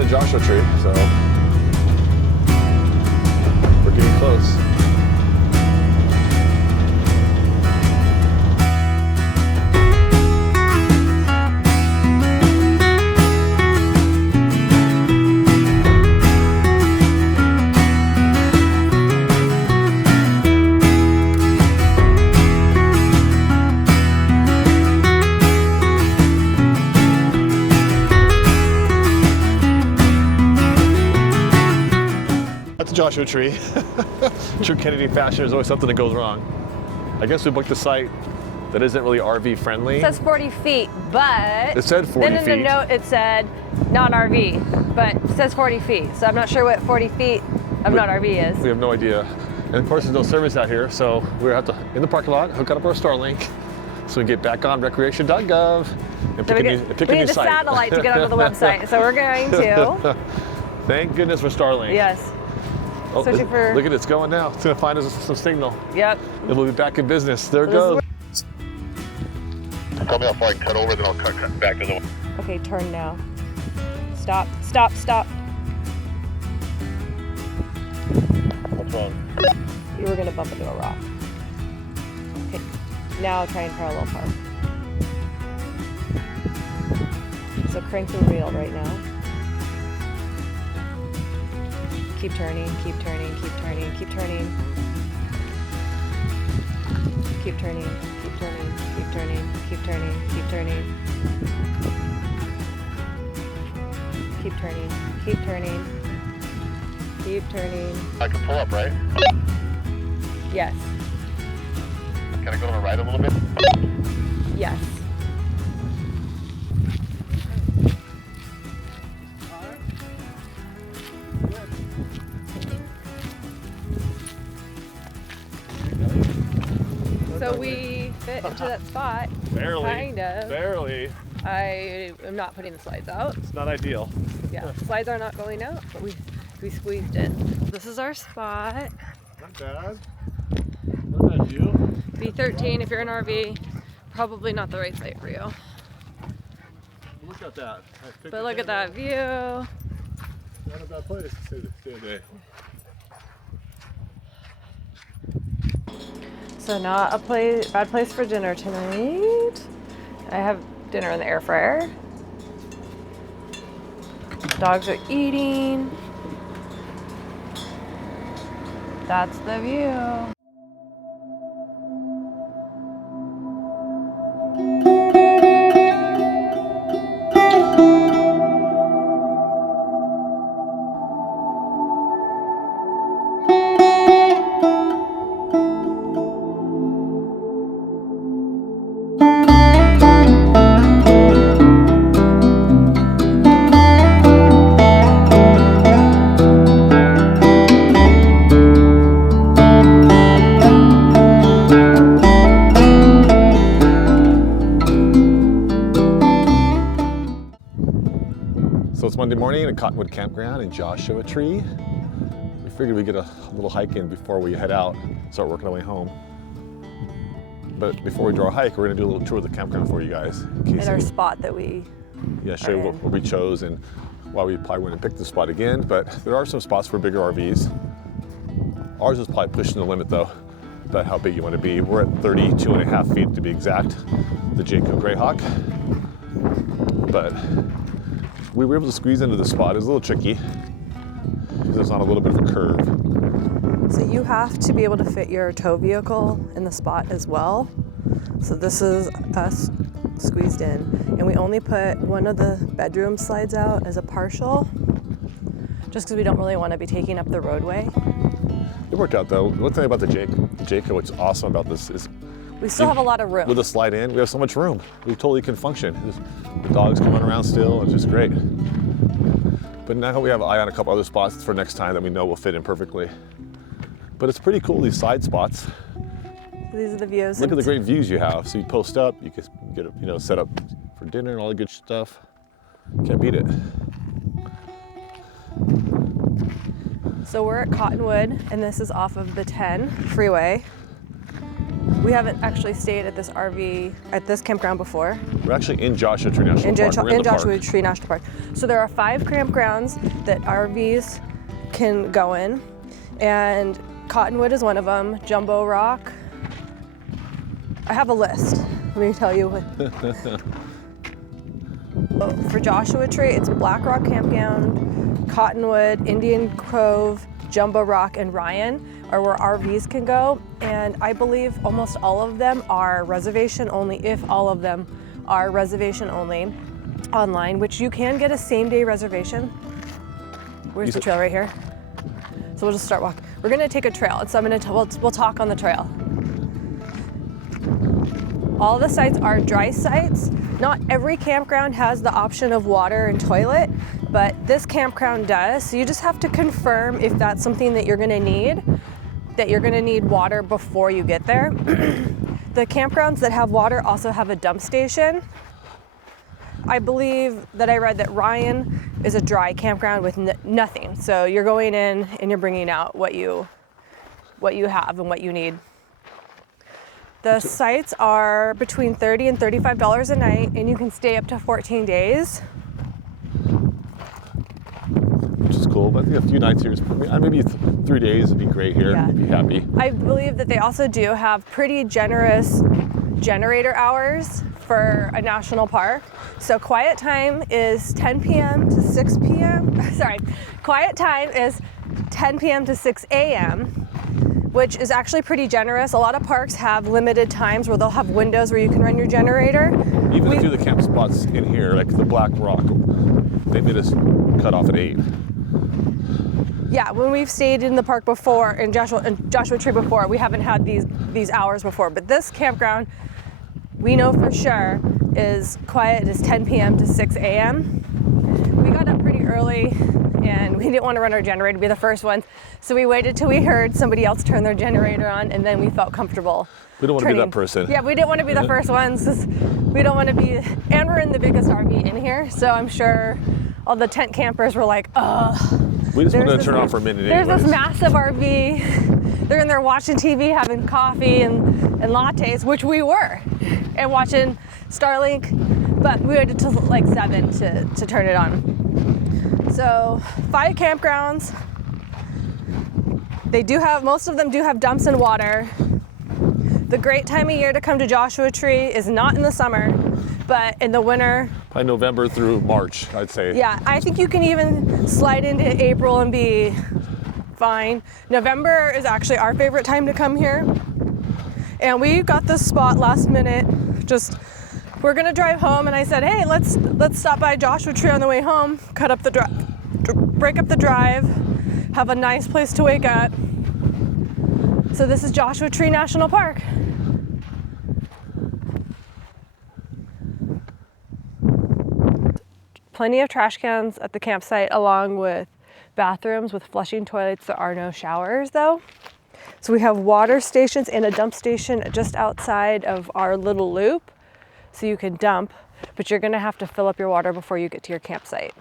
the Joshua Tree, so we're getting close. That's a Joshua Tree. True Kennedy fashion, there's always something that goes wrong. I guess we booked a site that isn't really RV friendly. It says 40 feet, but it said 40 then feet. in the note it said non-RV, but it says 40 feet. So I'm not sure what 40 feet of non-RV is. We have no idea. And of course there's no service out here, so we're going to have to, in the parking lot, hook up our Starlink so we can get back on recreation.gov and pick a new site. We need the satellite to get onto the website, so we're going to. Thank goodness for Starlink. Yes. Oh, look at it, it's going now. It's going to find us some signal. Yep. And we'll be back in business. There it goes. Tell me how far I can cut over, then I'll cut back to the... Okay, turn now. Stop, stop, stop. What's wrong? You were gonna bump into a rock. Okay, now try and parallel park. So crank the wheel right now. Keep turning, keep turning, keep turning, keep turning. Keep turning, keep turning, keep turning, keep turning, keep turning. Keep turning, keep turning, keep turning. I can pull up, right? Yes. Can I go to the right a little bit? Yes. So we fit into that spot. Barely. Kind of. Barely. I am not putting the slides out. It's not ideal. Yeah, slides are not going out, but we squeezed in. This is our spot. Not bad. Not bad view. B13 if you're an RV, probably not the right site for you. Look at that. But look at that view. Not a bad place to stay today. So not a bad place for dinner tonight. I have dinner in the air fryer. Dogs are eating. That's the view. So it's Monday morning at Cottonwood Campground in Joshua Tree. We figured we'd get a little hike in before we head out, start working our way home. But before we do our hike, we're gonna do a little tour of the campground for you guys. In our spot that we show you what we chose and why we probably wouldn't pick the spot again, but there are some spots for bigger RVs. Ours is probably pushing the limit though, about how big you want to be. We're at 32.5 feet to be exact, the Jayco Greyhawk. But we were able to squeeze into the spot. It was a little tricky because it's on a little bit of a curve. So you have to be able to fit your tow vehicle in the spot as well. So this is us squeezed in. And we only put one of the bedroom slides out as a partial, just because we don't really want to be taking up the roadway. It worked out though. One thing about the Jayco, what's awesome about this is we still have a lot of room. With a slide in, we have so much room. We totally can function. The dogs can run around still, it's just great. But now we have an eye on a couple other spots for next time that we know will fit in perfectly. But it's pretty cool, these side spots. These are the views. Look at the great views you have. So you post up, you can get it, set up for dinner and all the good stuff. Can't beat it. So we're at Cottonwood, and this is off of the 10 freeway. We haven't actually stayed at this RV, at this campground before. We're actually in Joshua Tree National Park. We're in the Joshua park. Tree National Park. So there are 5 campgrounds that RVs can go in, and Cottonwood is one of them, Jumbo Rock. I have a list. Let me tell you what. For Joshua Tree, it's Black Rock Campground, Cottonwood, Indian Cove, Jumbo Rock, and Ryan are where RVs can go. And I believe almost all of them are reservation only, if all of them are reservation only online, which you can get a same-day reservation. Where's the trail? Right here. So we'll just start walking. We're gonna take a trail, and so I'm gonna we'll talk on the trail. All the sites are dry sites. Not every campground has the option of water and toilet, but this campground does. So you just have to confirm if that's something that you're gonna need, that you're gonna need water before you get there. The campgrounds that have water also have a dump station. I believe that I read that Ryan is a dry campground with nothing. So you're going in and you're bringing out what you have and what you need. The sites are between $30 and $35 a night, and you can stay up to 14 days. Which is cool, but I think a few nights here, maybe 3 days would be great here. Yeah. I'd be happy. I believe that they also do have pretty generous generator hours for a national park. So quiet time is 10 p.m. to 6 p.m. Sorry, quiet time is 10 p.m. to 6 a.m., which is actually pretty generous. A lot of parks have limited times where they'll have windows where you can run your generator. Even a few of the camp spots in here, like the Black Rock, they made us cut off at 8. Yeah, when we've stayed in the park before, in Joshua Tree before, we haven't had these hours before. But this campground, we know for sure, is quiet. It is 10 p.m. to 6 a.m. We got up pretty early, and we didn't want to run our generator, be the first ones. So we waited till we heard somebody else turn their generator on, and then we felt comfortable. We don't want to be that person. Yeah, we didn't want to be the first ones, because we don't want to be, and we're in the biggest RV in here, so I'm sure all the tent campers were like, ugh. We just wanted to turn off for a minute anyways. There's this massive RV. They're in there watching TV, having coffee and lattes, which we were, and watching Starlink, but we waited till like 7 to turn it on. So 5 campgrounds. Most of them do have dumps and water. The great time of year to come to Joshua Tree is not in the summer, but in the winter. By November through March, I'd say. Yeah, I think you can even slide into April and be fine. November is actually our favorite time to come here. And we got this spot last minute. We're gonna drive home, and I said, hey, let's stop by Joshua Tree on the way home, break up the drive, have a nice place to wake up. So this is Joshua Tree National Park. Plenty of trash cans at the campsite, along with bathrooms with flushing toilets. There are no showers though. So we have water stations and a dump station just outside of our little loop. So you can dump, but you're gonna have to fill up your water before you get to your campsite.